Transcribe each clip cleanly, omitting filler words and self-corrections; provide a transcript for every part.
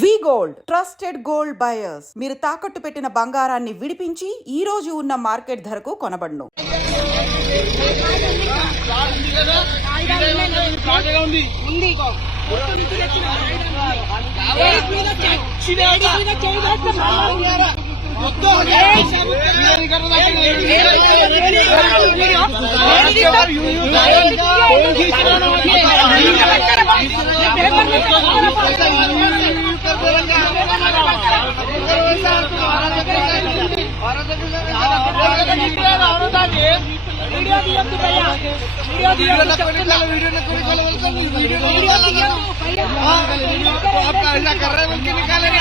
వి gold trusted gold buyers మీరు తాకట్టు పెట్టిన బంగారాన్ని విడిపించి ఈ రోజు ఉన్న మార్కెట్ ధరకు కొనబడును. आपका ऐसा कर रहे हैं बल्कि निकाले नहीं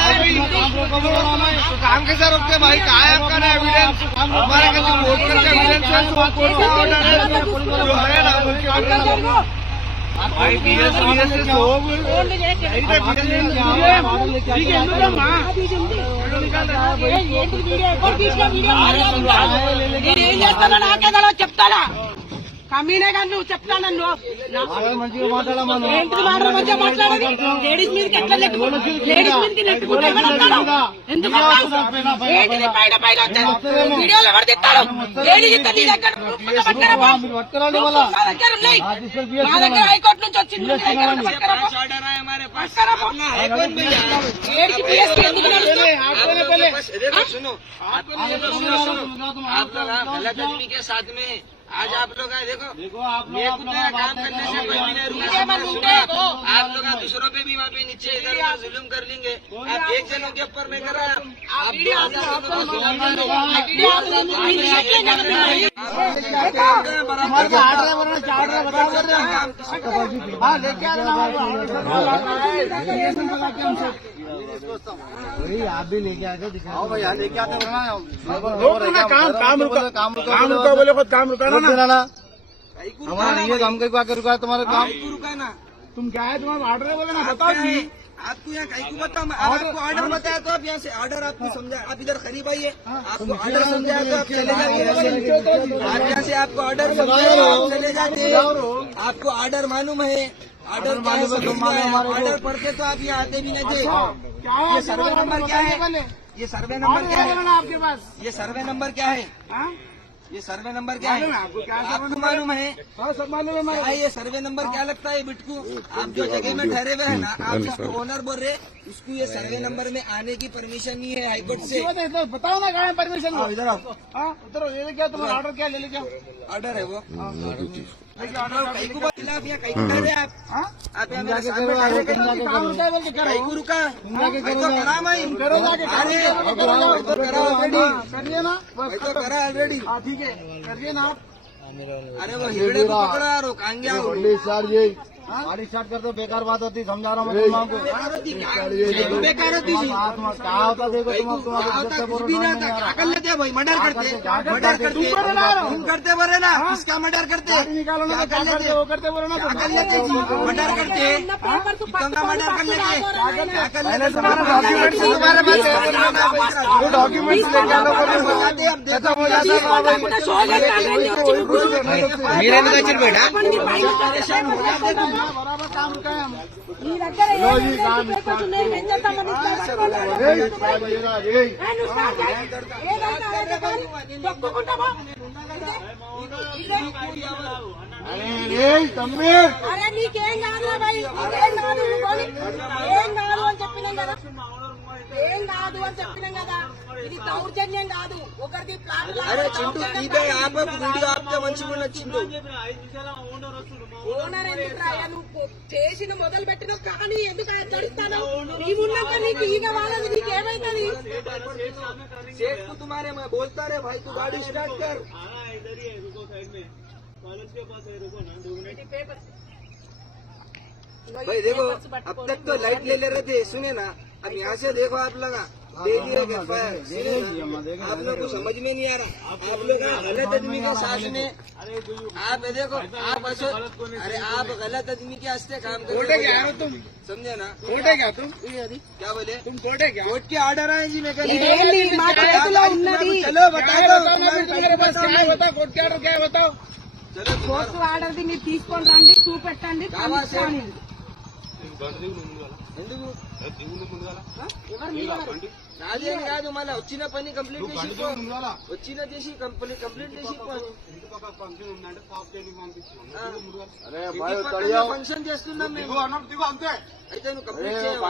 काम कैसा रोकते भाई? कहा है आपका ना एविडेंस? हमारे कैसे कोर्ट करके एविडेंस है, कोर्ट का ऑर्डर है जो है ना बल्कि ऑर्डर भाई बीएस से लोग చెప్తాడా కమీనే కానీ నువ్వు చెప్తాను మంచిగా మాట్లాడేది లేడీస్ మీదకి ఎట్లా లేడీస్ మీదకి నెట్టుకుంటే ఎందుకు పైన పైన వీడియోలు ఎవరు తిట్టారు? లేడీస్ నీ దగ్గర మా దగ్గర హైకోర్టు నుంచి వచ్చింది. आज आप लोग आए देखो ये काम करने से कोई भी नहीं रुका। आप लोग दूसरों पे भी वहाँ पे नीचे इधर जुल्म कर लेंगे। आप एक जनों के ऊपर नहीं कर रहा आप भी लेके आए दिखाओ भाई लेके आते काम रुका बोले खुद काम रुका ना हमारा ये हम कहीं आके रुका तुम्हारे काम रुका ना। तुम क्या है तुम्हारा ऑर्डर है बोले ना बताओ जी। आपको यहाँ कहीं को बताओ आपको ऑर्डर बताया तो आप यहाँ से ऑर्डर आपको समझा। आप इधर खरीब आइए आपको ऑर्डर समझाया तो आप चले जाइए। आप यहाँ से आपको ऑर्डर समझाया आप चले जाते। आपको ऑर्डर मालूम है ऑर्डर ऑर्डर पढ़ते तो आप यहाँ आते भी नहीं थे। ये सर्वे नंबर क्या है? ये सर्वे नंबर क्या है आपके पास? ये सर्वे नंबर क्या है? ये सर्वे नंबर क्या है? आपको मालूम है? सब मालूम है। ये सर्वे नंबर क्या लगता है बिटकू? आप जो जगह में ठहरे हुए हैं ना आप जिसको ओनर बोल रहे उसको ये सर्वे नंबर में आने की परमिशन नहीं है हाईकोर्ट से। बताओ ना कहाँ परमिशन? इधर आओ उधर ले लेके तुम्हारा ऑर्डर क्या ले लेके ऑर्डर है वो खिलाफ या कहीं ठहरे आप रुका करा ऑलरेडी ठीक है करिए ना आप। अरे वो हिरड़े को पकड़ा रोकाएंगे गाड़ी स्टार्ट करते बेकार बात होती समझा रहा हूँ बेकार होती क्या होता देखो क्या कर लेते भाई मर्डर करते तुम करते बोले ना किसका मर्डर करते निकालो ना वो करते बोले ना कर लेते मर्डर करते मर्डर कर लेते डॉक्यूमेंट्स मेरे में चल बेटा बराबर काम रुका है అరే నీకేం కాదు భాయ్ ఏం కాదు అని చెప్పినాం కదా ఏం కాదు అని చెప్పినాం కదా ఇది దౌర్జన్యం కాదు ఒకరిది ప్లాన్. అరే చింటూ వీడియో ఆపితే మంచిగా నచ్చింది. ఓనర్ ఎందుకు నువ్వు చేసిన మొదలు పెట్టిన కానీ ఎందుకు చడిస్తాను నీవున్నాక నీకు ఈగ వాళ్ళది నీకేమైతుంది? सेठ को तुम्हारे मैं बोलता रहे भाई तू गाड़ी स्टार्ट कर। भाई देखो अब तक तो लाइट ले रहे थे सुने ना अब यहाँ से देखो आप लगा डेली आप लोग को समझ में नहीं आ रहा। आप लोग गलत आदमी के साथ में आप देखो आप अरे आप गलत आदमी के हस्ते काम करो तुम समझे ना? कोर्ट है क्या तुम? क्या बोले तुम? कोर्ट है क्या? कोर्ट के ऑर्डर है जी मैं चलो बताओ कोर्ट के ऑर्डर क्या है बताओ। चलो कोर्ट ऑर्डर మీరు తీసుకొని రండి చూపెట్టండి ఎందుకు ఎవరు మీరు నాది అని కాదు, మళ్ళీ వచ్చిన పని కంప్లీట్ చేసి వచ్చిన చేసి కంప్లీట్ చేసి ఫంక్షన్ చేస్తున్నాం మేము. అయితే నువ్వు కంప్లీట్ చేయవు.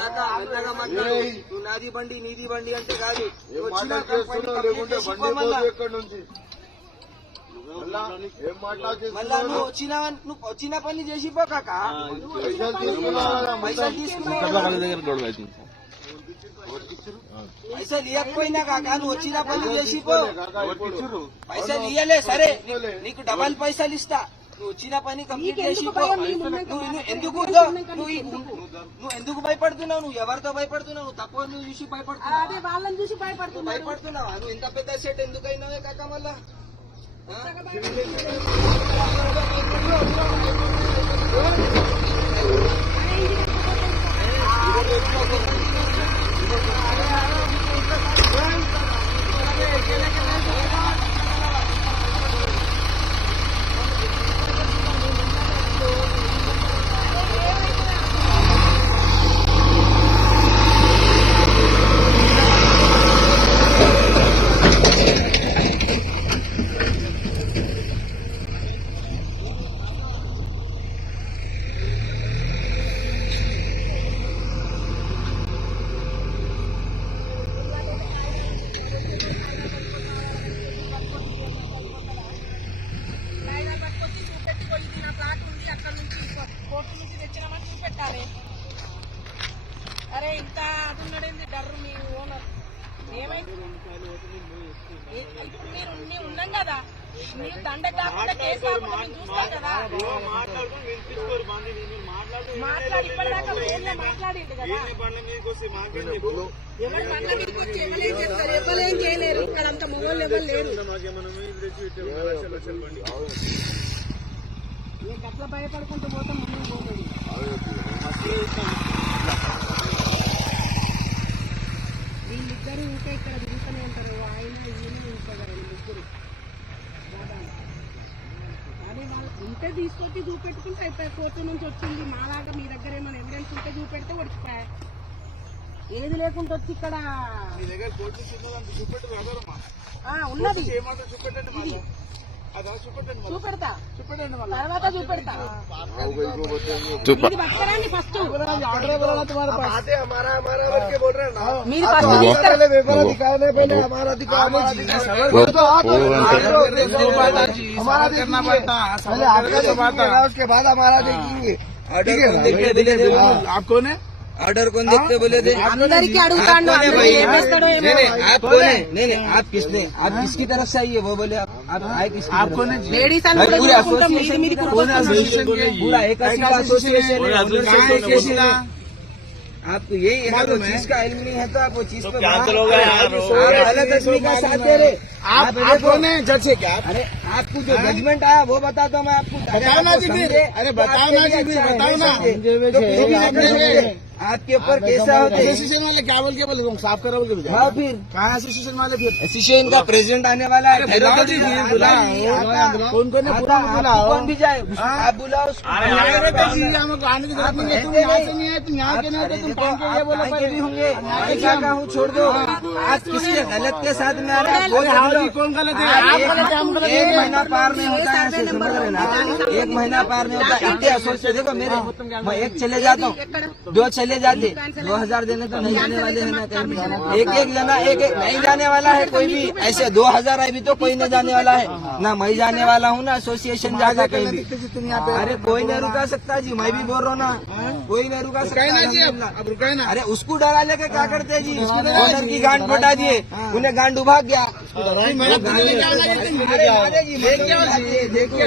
కాకా మెల్లగా మాట్లాడు. నువ్వు నాది బండి నీది బండి అంటే కాదు. వచ్చిన మళ్ళా నువ్వు వచ్చిన పని చేసిపో కాక. పైసలు తీసుకున్నావు, పైసలు ఇవ్వకపోయినా కాక నువ్వు వచ్చిన పని చేసిపో. పైసలు ఇయ్యలే సరే, నీకు డబల్ పైసలు ఇస్తా. నువ్వు వచ్చిన పని కంప్లీట్ చేసిపో. నువ్వు ఎందుకు భయపడుతున్నావు? నువ్వు ఎవరితో భయపడుతున్నావు? నువ్వు తక్కువ నువ్వు చూసి భయపడుతున్నావు. అదే వాళ్ళని చూసి భయపడుతున్నారు. భయపడుతున్నావా? నువ్వు ఇంత పెద్ద సెట్ ఎందుకు అయినావే కాక మళ్ళా? కోర్టు నుంచి తెచ్చినామని చూపెట్టాలి. అరే ఇంత అది ఉన్నాడేంది డర్రు మీ ఓనర్ ఏమైంది? ఇప్పుడు మీరు ఉన్నాం కదా, మీరు దండ కాకుండా కేసు కాకుండా మేము చూస్తాం కదా. మాట్లాడి ఇప్పటిదాకా ఫోన్లో మాట్లాడిండు కదా. ఎవరు బండ్ల మీదకి వచ్చి ఎవరేం చేస్తారు? ఎవరేం చేయలేరు. ఇక్కడ అంత మొగోళ్ళు ఎవరు లేరు. మీకు అట్లా భయపడుకుంటూ పోతాం ముందు పోలేదు. వీళ్ళిద్దరు ఇంకా ఇక్కడ తిరుగుతూనే ఉంటారు. ఆయన వీళ్ళు ఉంటారు ముగ్గురు. అదే వాళ్ళు ఉంటే తీసుకొచ్చి చూపెట్టుకుంటే అయిపోయి. కోర్టు నుంచి వచ్చింది మాలాగా మీ దగ్గర ఏమైనా ఎవిడెన్స్ ఉంటే చూపెడితే ఒడిచిపోయా. ఏది లేకుండా వచ్చి ఇక్కడ ఉన్నది చూపెడతా, తర్వాత చూపెడతా. ఇది పట్టుకరండి ఫస్ట్. మీరు ऑर्डर कौन देखते बोले थे? అందరికీ అడుగుతాను. आप कौन है? नहीं आप किसने? आप किसकी तरफ से आई है वो बोले? आप आए किसकी? आपको లేడీస్ అని पूरा एक एसोसिएशन है। आपको यही अगर वो चीज का इल्म नहीं है तो आप वो चीज पे आप गलत आदमी का साथ दे रहे। आप कौन है? जज से क्या? अरे आपको जो जजमेंट आया वो बताता हूँ मैं आपको। बताओ ना जी, अरे बताओ ना जी, बताओ ना। आपके ऊपर कैसा होता है? एसोसिएशन वाले क्या बोल के बोले तुम साफ करो बोल के? हाँ फिर कहाँ एसोसिएशन वाले? फिर एसोसिएशन का प्रेसिडेंट आने वाला है। कौन कौन बुलाओ? कौन भी जाए आप बुलाओ। हमको आने की जरूरत नहीं है। तुम यहाँ से नहीं है, तुम यहाँ के नहीं होते, तुम कौन के ये बोलो पर भी होंगे। क्या कहूँ छोड़ दो। आज किसके गलत के साथ में आ रहे हैं? कौन गलत है? आप गलत है, हम गलत है। एक महीना पार नहीं होता है, एक महीना पार नहीं होता। इतने एसोसिएशन देखो मेरे, मैं एक चले जाता हूँ, दो चले जाते, 2000 देने तो नहीं जाने वाले हैं ना कहीं। एक लेना, एक नहीं जाने वाला है कोई भी। ऐसे 2000 अभी तो कोई नहीं जाने वाला है ना। मैं जाने वाला हूँ ना एसोसिएशन जाएगा कहीं भी। अरे कोई नहीं रुका सकता जी, मैं भी बोल रहा हूँ ना, कोई नहीं रुका सकता जी। अब रुका ना। अरे उसको डरा लेके क्या करते जी? ओनर की गांड फटा दिए, उन्हें गांड उभाग गया। देखिए